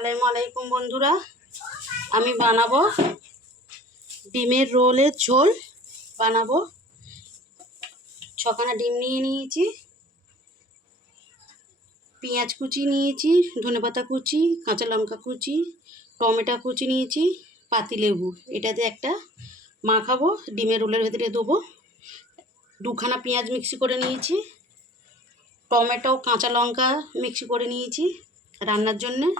আসসালামু আলাইকুম বন্ধুরা, আমি বানাবো ডিমের রোলের ঝোল বানাবো। 6খানা ডিম নিয়ে নিয়েছি, পেঁয়াজ কুচি নিয়েছি, ধনেপাতা কুচি, কাঁচা লঙ্কা কুচি, টমেটো কুচি নিয়েছি, পাতিলেবু। এটা দিয়ে একটা মাখাবো, ডিমের রোলের ভেতরে দেবো। 2খানা পেঁয়াজ মিক্সি করে নিয়েছি, টমেটো কাঁচা লঙ্কা মিক্সি করে নিয়েছি রান্নার জন্যে।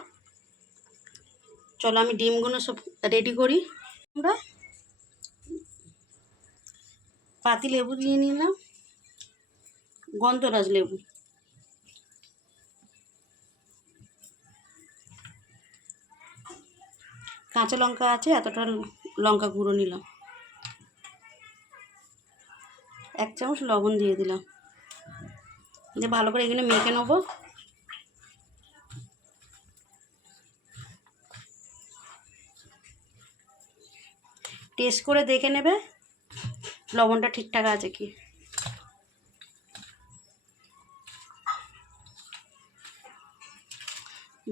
চলো আমি ডিমগুলো সব রেডি করি। আমরা পাতি লেবু দিয়ে নিলাম, গন্ধরাজ লেবু, কাঁচা লঙ্কা আছে এতটা লঙ্কা গুঁড়ো নিলাম, 1 চামচ লবণ দিয়ে দিলাম, দিয়ে ভালো করে এখানে মেখে নেবো। টেস্ট করে দেখে নেবে লবণটা ঠিকঠাক আছে কি।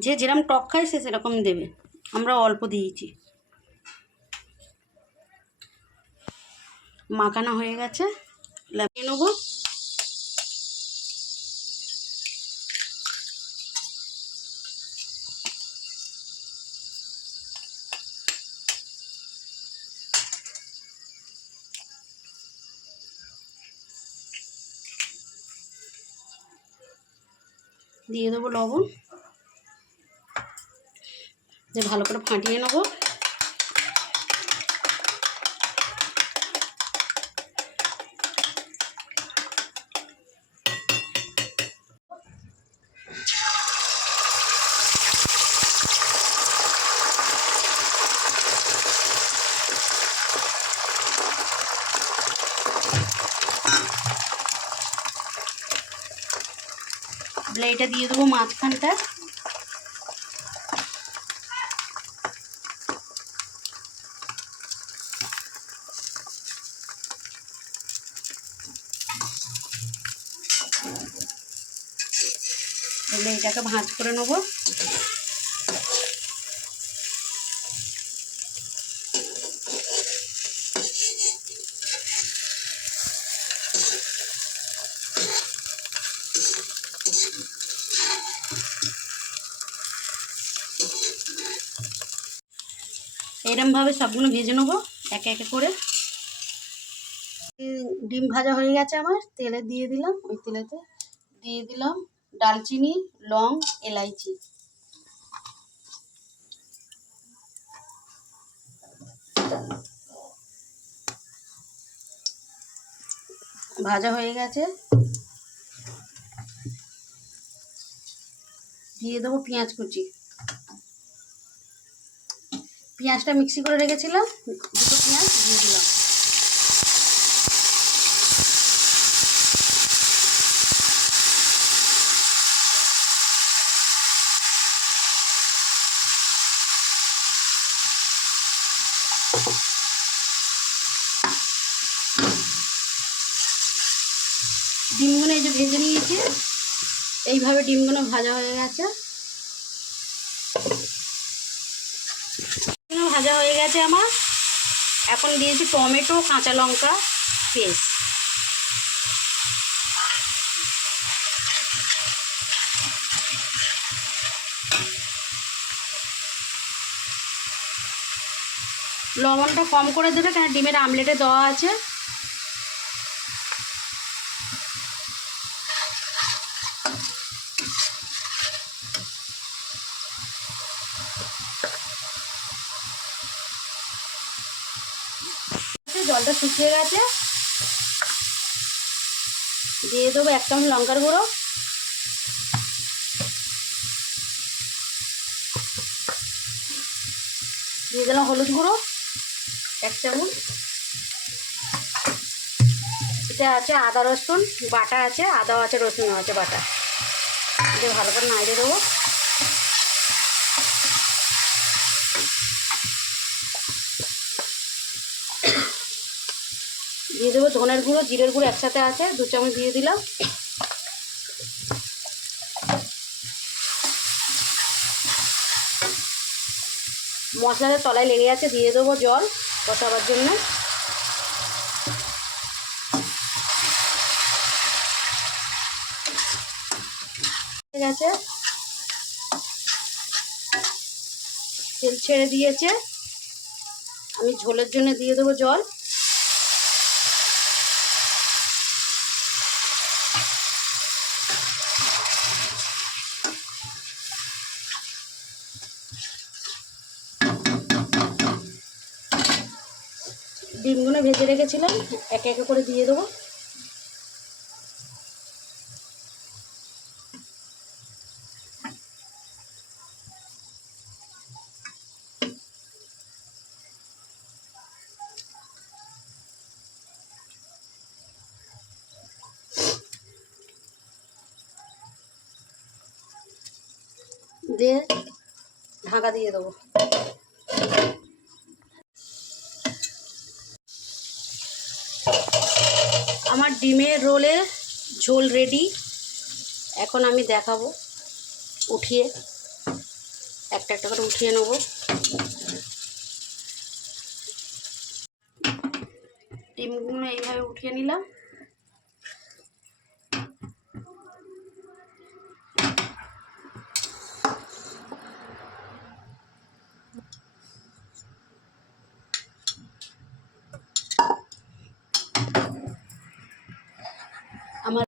যে যেরকম টক খায় সে সেরকম দেবে, আমরা অল্প দিয়েছি। মাখানো হয়ে গেছে, লাগিয়ে নেবো। দিয়ে দেবো লবণ, দিয়ে ভালো করে ফাটিয়ে নেবো। এটা দিয়ে দেবো মাঝখানটা, এটাকে ভাঁজ করে নেবো। এরমভাবে সবগুলো ভেজে নেবো একে একে করে। ডিম ভাজা হয়ে গেছে আমার, তেলে দিয়ে দিলাম। ওই তেলেতে দিয়ে দিলাম ডালচিনি, লং, এলাইচি। ভাজা হয়ে গেছে, দিয়ে দেবো পেঁয়াজ কুচি। পেঁয়াজটা মিক্সি করে রেখেছিলাম, 2টো পেঁয়াজ দিয়ে দিলাম। ডিমগুলো এই যে ভেজে নিয়েছি, এইভাবে ডিমগুলো ভাজা হয়ে গেছে। ভাজা হয়ে গেছে আমার। এখন দিয়েছি টমেটো, কাঁচা লঙ্কা পেস্ট। লবণটা কম করে দেবে, কেন ডিমের আমলেটে দেওয়া আছে। জলটা শুকিয়ে গেছে, দিয়ে দেবো 1 চামচ লঙ্কার গুঁড়ো, দিয়ে দিলাম হলুদ গুঁড়ো 1 চামচ। এটা আছে আদা রসুন বাটা আছে, আদাও আছে রসুনও আছে বাটা, দিয়ে ভালো করে নাড়িয়ে দেবো। দিয়ে দেবো ধনের গুঁড়ো, জিরের গুঁড়ো একসাথে আছে, 2 চামচ দিয়ে দিলাম। মশলাটা তলায় লেগে আছে, দিয়ে দেবো জল কষাবার জন্য। ঠিক আছে, তেল ছেড়ে দিয়েছে, আমি ঝোলের জন্য দিয়ে দেবো জল। ডিমগুলো ভেজে রেখেছিলাম, একে একে করে দিয়ে দেবো। দিয়ে ঢাকা দিয়ে দেবো। আমার ডিমের রোলের ঝোল রেডি। এখন আমি দেখাবো উঠিয়ে, একটা একটা করে উঠিয়ে নেব। ডিমগুলো এইভাবে উঠিয়ে নিলাম।